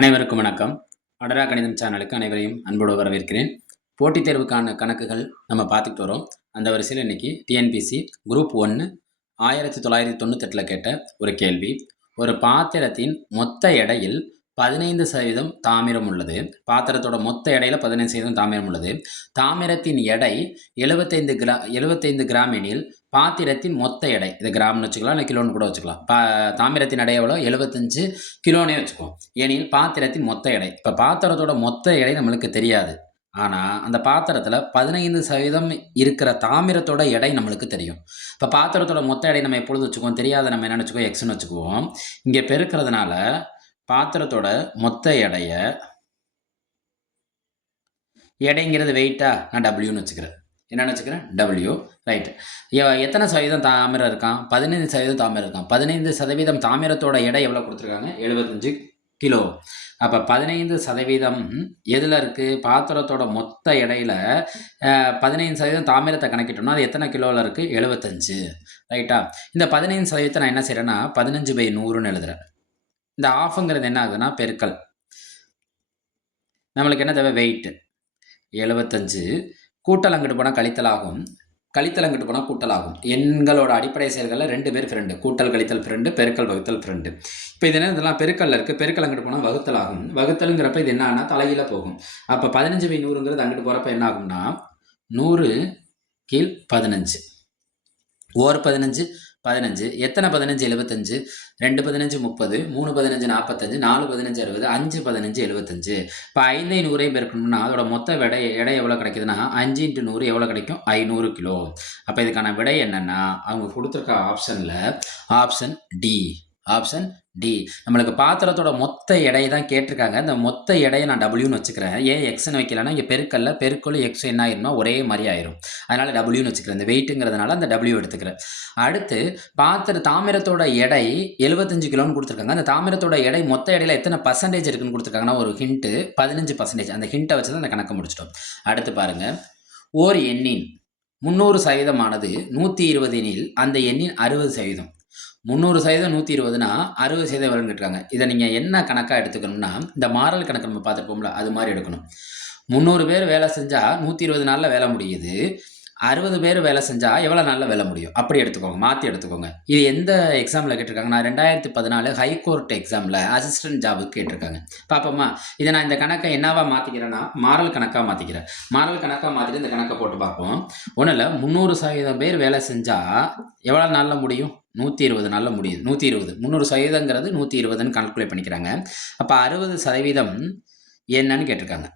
அனைவருக்கும் வணக்கம். அடரா கணிதம் சேனலுக்கு அனைவரையும் அன்போடு வரவேற்கிறேன். போட்டித் தேர்வுக்கான கணக்குகள் நம்ம பார்த்துக்கிட்டு வரோம். அந்த வரிசையில் இன்றைக்கி டிஎன்பிசி குரூப் ஒன்று ஆயிரத்தி தொள்ளாயிரத்தி தொண்ணூத்தெட்டில் கேட்ட ஒரு கேள்வி. ஒரு பாத்திரத்தின் மொத்த எடையில் பதினைந்து சதவீதம் தாமிரம் உள்ளது. பாத்திரத்தோட மொத்த எடையில் பதினைந்து சதவீதம் தாமிரம் உள்ளது. தாமிரத்தின் எடை எழுபத்தைந்து கிரா எழுபத்தைந்து கிராம் எனில் பாத்திரத்தின் மொத்த எடை இது கிராம்னு வச்சுக்கலாம் இல்லை கிலோன்னு கூட வச்சுக்கலாம். பா தாமிரத்தின் எடை எவ்வளோ எழுபத்தஞ்சு கிலோனே வச்சுக்கோம் ஏனில் பாத்திரத்தின் மொத்த எடை. இப்போ பாத்திரத்தோட மொத்த எடை நம்மளுக்கு தெரியாது. ஆனால் அந்த பாத்திரத்தில் பதினைந்து சதவீதம் இருக்கிற தாமிரத்தோட எடை நம்மளுக்கு தெரியும். இப்போ பாத்திரத்தோட மொத்த எடை நம்ம எப்பொழுது வச்சுக்குவோம்? தெரியாத நம்ம என்ன வச்சுக்குவோம்? எக்ஸ்னு வச்சுக்குவோம். இங்கே பெருக்கிறதுனால பாத்திரத்தோட மொத்த எடைய எடைங்கிறது வெயிட்டா நான் டபிள்யூன்னு வச்சுக்கிறேன். என்னென்னு வச்சுக்கிறேன் டபிள்யூ ரைட் எத்தனை சதவீதம் தாமிரம் இருக்கான்? பதினைந்து சதவீதம் தாமிரம் இருக்கான். பதினைந்து சதவீதம் தாமிரத்தோட எடை எவ்வளோ கொடுத்துருக்காங்க? எழுபத்தஞ்சு கிலோ. அப்போ பதினைந்து சதவீதம் எதில் இருக்குது பாத்திரத்தோட மொத்த எடையில் பதினைந்து சதவீதம் தாமிரத்தை கணக்கிட்டோம்னா அது எத்தனை கிலோவில் இருக்குது எழுபத்தஞ்சு. ரைட்டா இந்த பதினைந்து சதவீதத்தை நான் என்ன செய்கிறேன்னா பதினஞ்சு பை நூறுன்னு எழுதுகிறேன் இந்த ஆஃபுங்கிறது என்ன ஆகுதுன்னா பெருக்கல். நம்மளுக்கு என்ன தேவை? வெயிட் எழுபத்தஞ்சு கூட்டல் அங்கிட்டு போனால் கழித்தல் ஆகும் கழித்தல் அங்கிட்டு போனால் கூட்டல் ஆகும் எண்களோட அடிப்படை செயல்களில் ரெண்டு பேர் ஃப்ரெண்டு கூட்டல் கழித்தல் ஃப்ரெண்டு பெருக்கல் வகுத்தல் ஃப்ரெண்டு இப்போ இது என்ன இதெல்லாம் பெருக்கல்ல இருக்குது பெருக்கல் அங்கிட்டு போனால் வகுத்தல் ஆகும் வகுத்தலுங்கிறப்ப இது என்ன ஆனால் தலையில போகும். அப்போ பதினஞ்சு பை நூறுங்கிறது அங்கிட்டு போகிறப்ப என்ன ஆகும்னா நூறு கீழ் பதினஞ்சு. ஓர் பதினஞ்சு பதினஞ்சு எத்தனை பதினஞ்சு? எழுபத்தஞ்சு ரெண்டு பதினஞ்சு முப்பது. மூணு பதினஞ்சு நாற்பத்தஞ்சு நாலு பதினஞ்சு அறுபது. அஞ்சு பதினஞ்சு எழுபத்தஞ்சு இப்போ ஐந்தை நூறையும் பெருக்கணும்னா அதோட மொத்த விடை எடை எவ்வளோ கிடைக்குதுன்னா அஞ்சு இன்ட்டு நூறு எவ்வளோ கிடைக்கும்? ஐநூறு கிலோ. அப்போ இதுக்கான விடை என்னென்னா அவங்க கொடுத்துருக்க ஆப்ஷனில் ஆப்ஷன் டி ஆப்ஷன் டி. நம்மளுக்கு பாத்திரத்தோட மொத்த எடை தான் கேட்டிருக்காங்க. இந்த மொத்த எடையை நான் டபிள்யூன்னு வச்சுக்கிறேன். ஏன் எக்ஸ்னு வைக்கலன்னா இங்கே பெருக்கல்ல பெருக்கல் எக்ஸ் என்ன ஆயிருமோ ஒரே மாதிரி ஆயிரும். அதனால் டபிள்யூன்னு வச்சுக்கிறேன். இந்த வெயிட்டுங்கிறதுனால அந்த டபிள்யூ எடுத்துக்கிறேன். அடுத்து பாத்திர தாமிரத்தோட எடை எழுபத்தஞ்சு கிலோன்னு கொடுத்துருக்காங்க. அந்த தாமிரத்தோட எடை மொத்த எடையில் எத்தனை பர்சன்டேஜ் இருக்குன்னு கொடுத்துருக்காங்கன்னா ஒரு ஹிண்ட்டு பதினஞ்சு பர்சன்டேஜ் அந்த ஹிண்ட்டை வச்சு தான் அந்த கணக்கு முடிச்சிட்டோம். அடுத்து பாருங்கள் ஓர் எண்ணின் முந்நூறு சதவீதமானது நூற்றி இருபது எண்ணில் அந்த எண்ணின் அறுபது சதவீதம். முந்நூறு சதவீதம் நூற்றி இருபதுனா அறுபது சதவீதம் வரும்னு கேட்டுருக்காங்க இதை நீங்கள் என்ன கணக்காக எடுத்துக்கணும்னா இந்த மாறல் கணக்கு நம்ம பார்த்துருப்போம்ல அது மாதிரி எடுக்கணும். முந்நூறு பேர் வேலை செஞ்சால் நூற்றி இருபது நாளில் வேலை முடியுது. அறுபது பேர் வேலை செஞ்சால் எவ்வளோ நாளில் வேலை முடியும்? அப்படி எடுத்துக்கோங்க மாற்றி எடுத்துக்கோங்க. இது எந்த எக்ஸாமில் கேட்டிருக்காங்க நான் ரெண்டாயிரத்தி பதினாலு ஹைகோர்ட் எக்ஸாமில் அசிஸ்டன்ட் ஜாபுக்கு கேட்டிருக்காங்க. பார்ப்போம்மா இதை நான் இந்த கணக்கை என்னவா மாற்றிக்கிறேன்னா மாரல் கணக்காக மாற்றிக்கிறேன் மாரல் கணக்காக மாற்றிட்டு இந்த கணக்கை போட்டு பார்ப்போம். ஒன்றும் இல்லை முந்நூறு சதவீதம் பேர் வேலை செஞ்சால் எவ்வளோ நாளில் முடியும்? நூற்றி இருபது நாளில் முடியுது. நூற்றி இருபது. முந்நூறு சதவீதங்கிறது நூற்றி இருபதுன்னு கால்குலேட் பண்ணிக்கிறாங்க. அப்போ அறுபது சதவீதம் என்னன்னு கேட்டிருக்காங்க.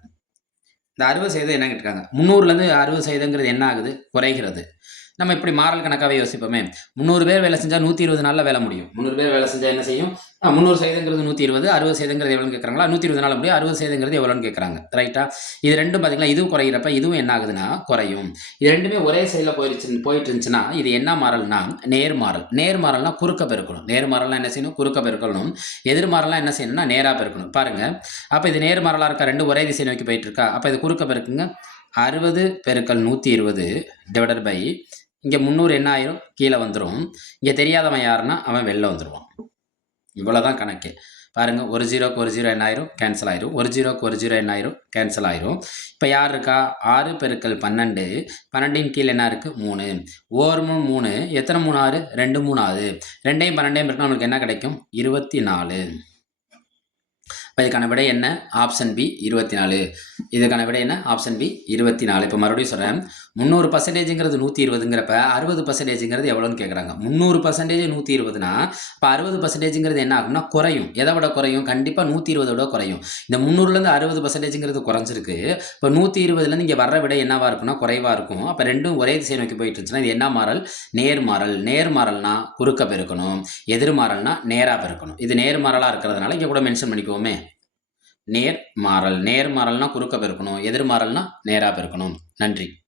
இந்த அறுபது சதவீதம் என்ன கேட்டிருக்காங்க. முந்நூறுலேருந்து அறுபது சதவீதங்கிறது என்ன ஆகுது? குறைகிறது. நம்ம இப்படி மாறல் கணக்காகவே யோசிப்போமே. முந்நூறு பேர் வேலை செஞ்சால் நூற்றி இருபது நாளில் வேலை முடியும். முந்நூறு பேர் வேலை செஞ்சால் என்ன செய்யும்? முந்நூறு சதவீதங்கிறது நூற்றி இருபது அறுபது சதவீதங்கிறது எவ்வளோன்னு கேட்குறாங்களா நூற்றி இருபது நாள் முடியும் அறுபது சதவீதங்கிறது எவ்வளோன்னு கேட்குறாங்க ரைட்டா இது ரெண்டும் பார்த்தீங்கன்னா இதுவும் குறையிறப்ப இதுவும் என்ன ஆகுதுன்னா குறையும். இது ரெண்டுமே ஒரே சைடில் போயிடுச்சு போயிட்டு இருந்துச்சுன்னா இது என்ன மாறல்னா நேர் மாறல் நேர் குறுக்க பெருக்கணும். நேர் என்ன செய்யணும்? குறுக்க பெருக்கணும். எதிர்மாறலாம் என்ன செய்யணும்னா நேராக பெருக்கணும். பாருங்கள் அப்போ இது நேர் மாறலாக இருக்கா? ரெண்டு ஒரே திசை நோக்கி போயிட்டு இருக்கா அப்போ இது குறுக்க பெருக்குங்க. அறுபது பெருக்கல் நூற்றி இருபது டிவைடட் பை இங்கே முந்நூறு என்ன ஆயிரும்? கீழே வந்துடும் இங்கே தெரியாதவன் யாருன்னா அவன் வெளில வந்துடுவான் இவ்வளோ தான் கணக்கு. பாருங்கள் ஒரு ஜீரோக்கு ஒரு ஜீரோ என்ன ஆயிரும்? கேன்சல் ஆயிரும். ஒரு ஜீரோக்கு ஒரு ஜீரோ என்ன ஆயிரும்? கேன்சல் ஆயிரும். இப்போ யார் இருக்கா? ஆறு பெருக்கல் பன்னெண்டு. பன்னெண்டின் கீழே என்ன இருக்குது மூணு. ஓர் மூணு. மூணு எத்தனை மூணு ஆறு? ரெண்டு மூணு ஆறு. ரெண்டையும் பன்னெண்டையும் பெருக்கணும் நம்மளுக்கு என்ன கிடைக்கும்? இருபத்தி நாலு. இப்போ இதுக்கான விடை என்ன? ஆப்ஷன் பி இருபத்தி நாலு இதுக்கான விடை என்ன? ஆப்ஷன் பி இருபத்தி நாலு இப்போ மறுபடியும் சொல்கிறேன் முந்நூறு பர்சன்டேஜுங்கிறது நூற்றி இருபதுங்கிறப்ப அறுபது பர்சன்டேஜுங்கிறது எவ்வளோன்னு கேட்குறாங்க முந்நூறு பர்சன்டேஜ் நூற்றி இருபதுனா இப்போ அறுபது பர்சன்டேஜுங்கிறது என்ன ஆகும்னா குறையும். எதை விட குறையும்? கண்டிப்பாக நூற்றி இருபதோட குறையும். இந்த முந்நூறுலேருந்து அறுபது பர்சன்டேஜுங்கிறது குறைஞ்சிருக்கு. இப்போ நூற்றி இருபதுலேருந்து இங்கே வர விட என்னவாக இருக்கும்னா குறைவாக இருக்கும். அப்போ ரெண்டும் ஒரே திசை நோக்கி போயிட்டு இருந்துச்சுன்னா இது என்ன மாறல்? நேர் மாறல் நேர் மாறல்னா குறுக்க பெருக்கணும். எதிர்மாறல்னா நேராக பெருக்கணும். இது நேர் மாறலாக இருக்கிறதுனால இங்கே கூட மென்ஷன் பண்ணிக்குவோமே. நேர் மாறல் நேர் மாறல்னா குறுக்க பெருக்கணும். எதிர்மாறல்னா நேராக பெருக்கணும். நன்றி.